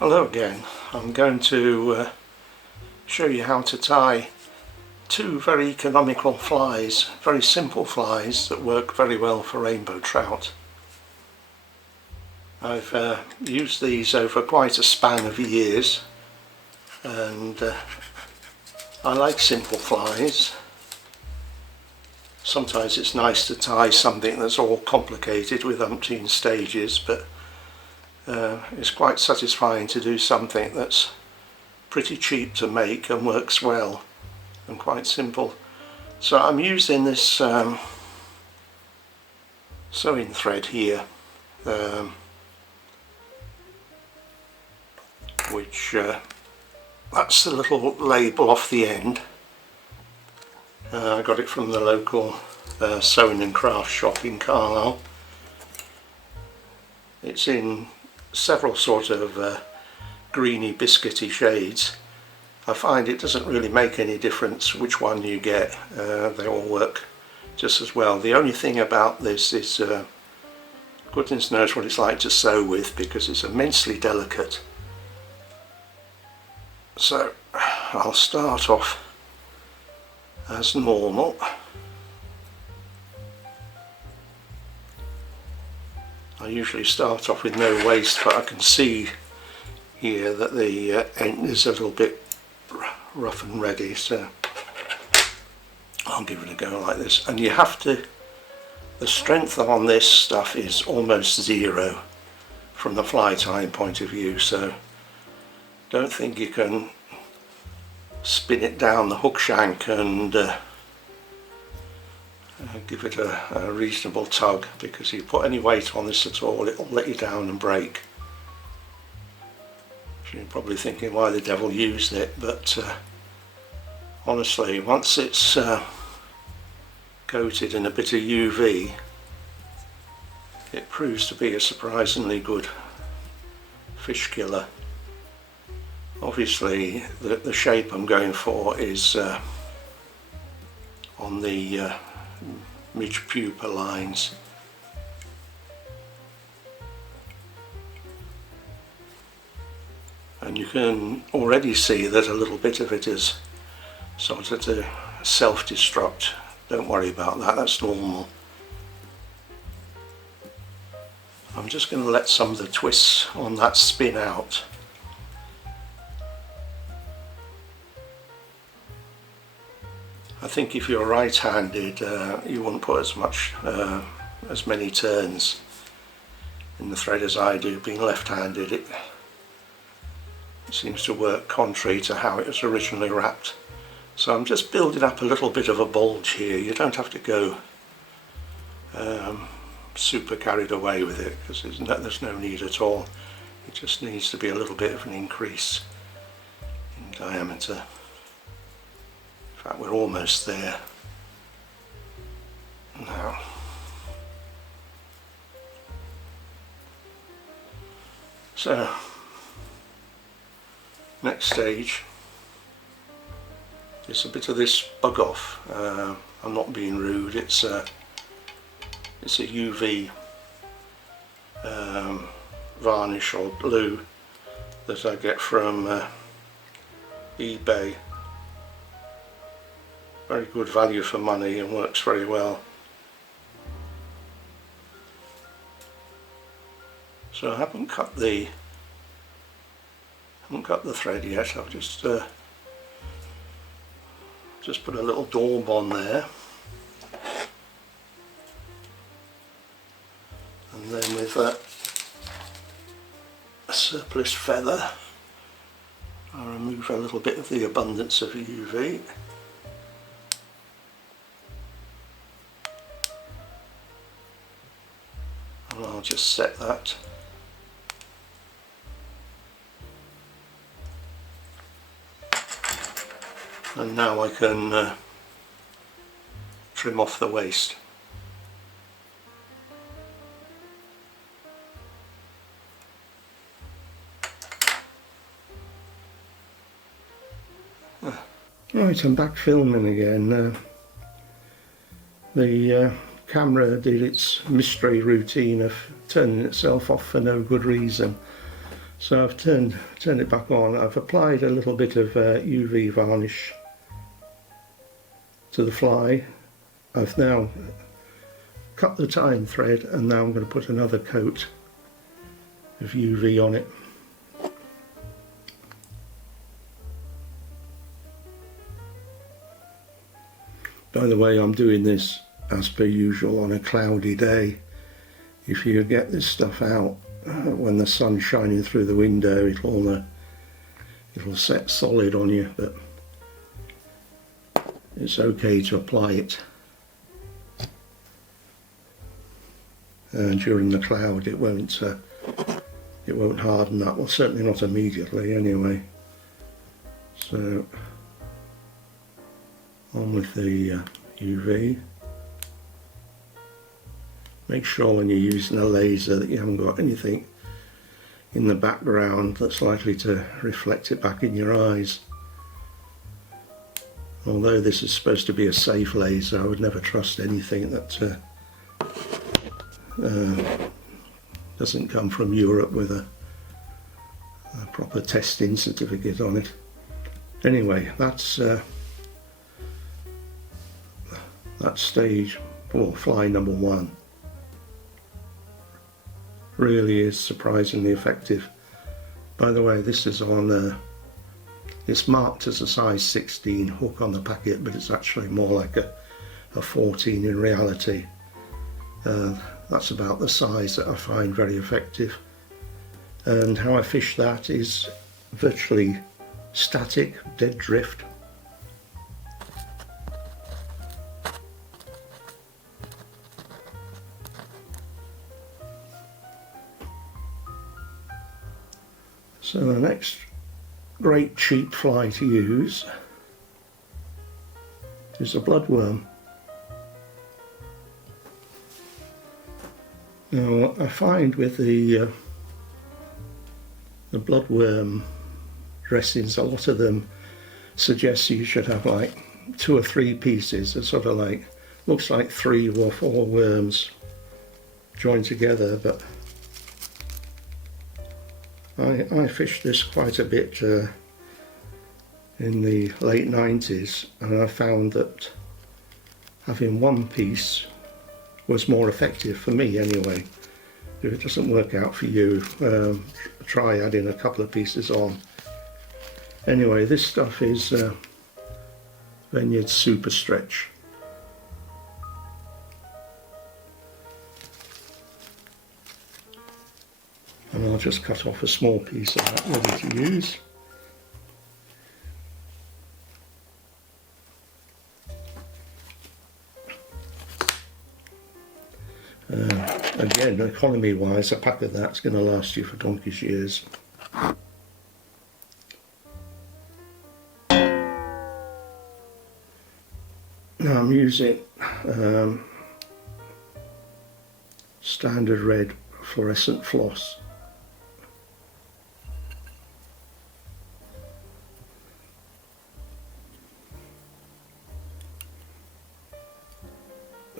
Hello again. I'm going to show you how to tie two very economical flies, very simple flies that work very well for rainbow trout. I've used these over quite a span of years, and I like simple flies. Sometimes it's nice to tie something that's all complicated with umpteen stages, but it's quite satisfying to do something that's pretty cheap to make and works well and quite simple. So I'm using this sewing thread here, which that's the little label off the end. I got it from the local sewing and craft shop in Carlisle. It's in several sort of greeny biscuity shades. I find it doesn't really make any difference which one you get, they all work just as well. The only thing about this is goodness knows what it's like to sew with, because it's immensely delicate. So I'll start off as normal. I usually start off with no waste, but I can see here that the end is a little bit rough and ready, so I'll give it a go like this. And you have to, the strength on this stuff is almost zero from the fly tying point of view, so don't think you can spin it down the hook shank and give it a reasonable tug, because if you put any weight on this at all, it'll let you down and break. So you're probably thinking why the devil used it, but honestly, once it's coated in a bit of UV, it proves to be a surprisingly good fish killer. Obviously the shape I'm going for is on the midge pupa lines. And you can already see that a little bit of it is sort of to self-destruct. Don't worry about that, that's normal. I'm just going to let some of the twists on that spin out. I think if you're right-handed, you wouldn't put as many turns in the thread as I do. Being left-handed, it seems to work contrary to how it was originally wrapped. So I'm just building up a little bit of a bulge here. You don't have to go super carried away with it, because there's no need at all. It just needs to be a little bit of an increase in diameter. In fact, we're almost there now. So, next stage is a bit of this bug off. I'm not being rude, it's a UV varnish or glue that I get from eBay. Very good value for money and works very well. So I haven't cut the thread yet. I've just put a little daub on there, and then with a surplus feather I remove a little bit of the abundance of UV. And I'll just set that. And now I can trim off the waste. Right, I'm back filming again. The camera did its mystery routine of turning itself off for no good reason. So I've turned it back on. I've applied a little bit of UV varnish to the fly. I've now cut the tying thread, and now I'm going to put another coat of UV on it. By the way, I'm doing this as per usual on a cloudy day. If you get this stuff out when the sun's shining through the window, it'll set solid on you, but it's okay to apply it. And during the cloud it won't harden up, well certainly not immediately anyway. So on with the UV. Make sure when you're using a laser that you haven't got anything in the background that's likely to reflect it back in your eyes. Although this is supposed to be a safe laser, I would never trust anything that doesn't come from Europe with a proper testing certificate on it. Anyway, that's stage, or fly number 1. Really is surprisingly effective. By the way, this is on it's marked as a size 16 hook on the packet, but it's actually more like a 14 in reality. That's about the size that I find very effective. And how I fish that is virtually static, dead drift. So the next great cheap fly to use is a bloodworm. Now I find with the bloodworm dressings, a lot of them suggest you should have like 2 or 3 pieces. It's sort of like, looks like 3 or 4 worms joined together, but I fished this quite a bit in the late 90s, and I found that having 1 piece was more effective for me anyway. If it doesn't work out for you, try adding a couple of pieces on. Anyway, this stuff is Vineyard Super Stretch. And I'll just cut off a small piece of that ready to use. Again, economy wise, a pack of that's going to last you for donkey's years. Now I'm using standard red fluorescent floss.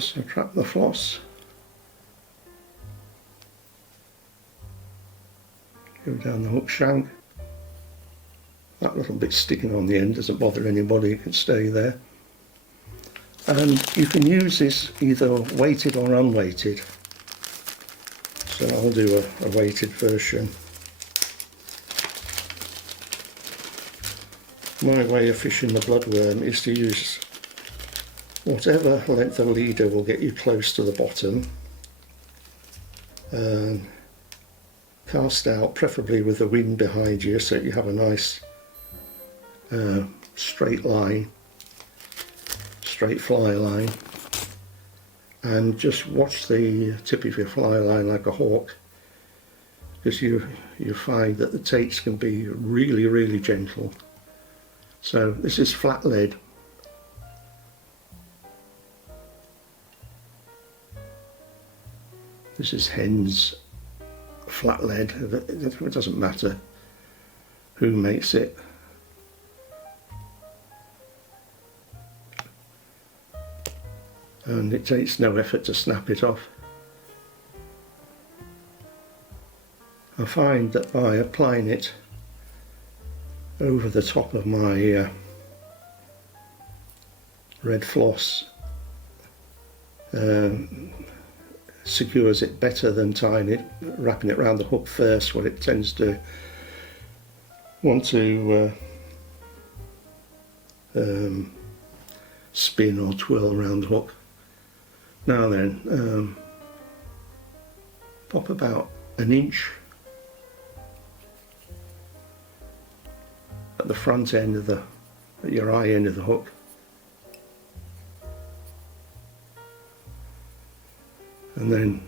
So trap the floss, go down the hook shank. That little bit sticking on the end doesn't bother anybody, it can stay there. And you can use this either weighted or unweighted. So I'll do a weighted version. My way of fishing the bloodworm is to use whatever length of leader will get you close to the bottom, and cast out, preferably with the wind behind you, so you have a nice straight line, straight fly line, and just watch the tip of your fly line like a hawk, because you find that the takes can be really, really gentle. So this is flat lead. This is hen's flat lead. It doesn't matter who makes it. And it takes no effort to snap it off. I find that by applying it over the top of my red floss secures it better than tying it, wrapping it around the hook first, where it tends to want to spin or twirl around the hook. Now then, pop about an inch at the front end of at your eye end of the hook, and then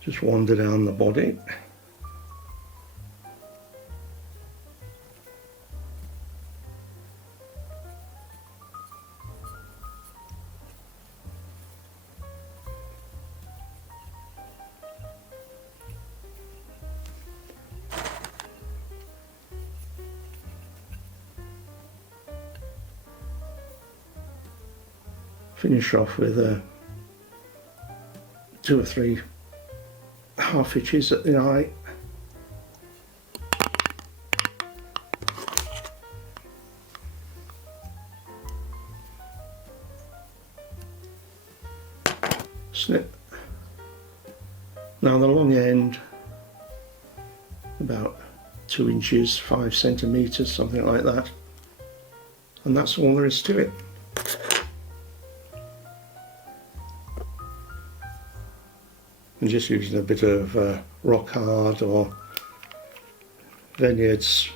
just wander down the body. Finish off with 2 or 3 half hitches at the eye. Snip. Now the long end, about 2 inches, 5 centimetres, something like that. And that's all there is to it. And just using a bit of rock hard or Vineyard's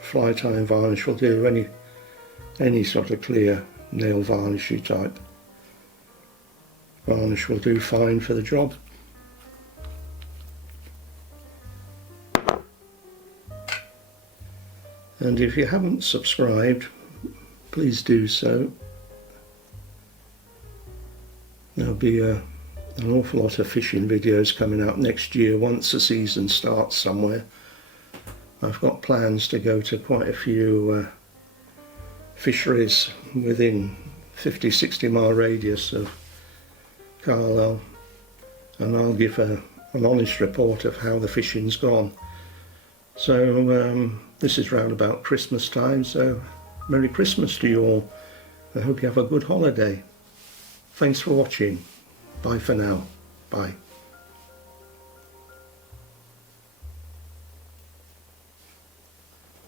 fly tying varnish will do, any sort of clear nail varnishy type varnish will do fine for the job. And if you haven't subscribed, please do so. There'll be an awful lot of fishing videos coming out next year once the season starts somewhere. I've got plans to go to quite a few fisheries within 50-60 mile radius of Carlisle, and I'll give an honest report of how the fishing's gone. So this is round about Christmas time, so Merry Christmas to you all. I hope you have a good holiday. Thanks for watching. Bye for now. Bye.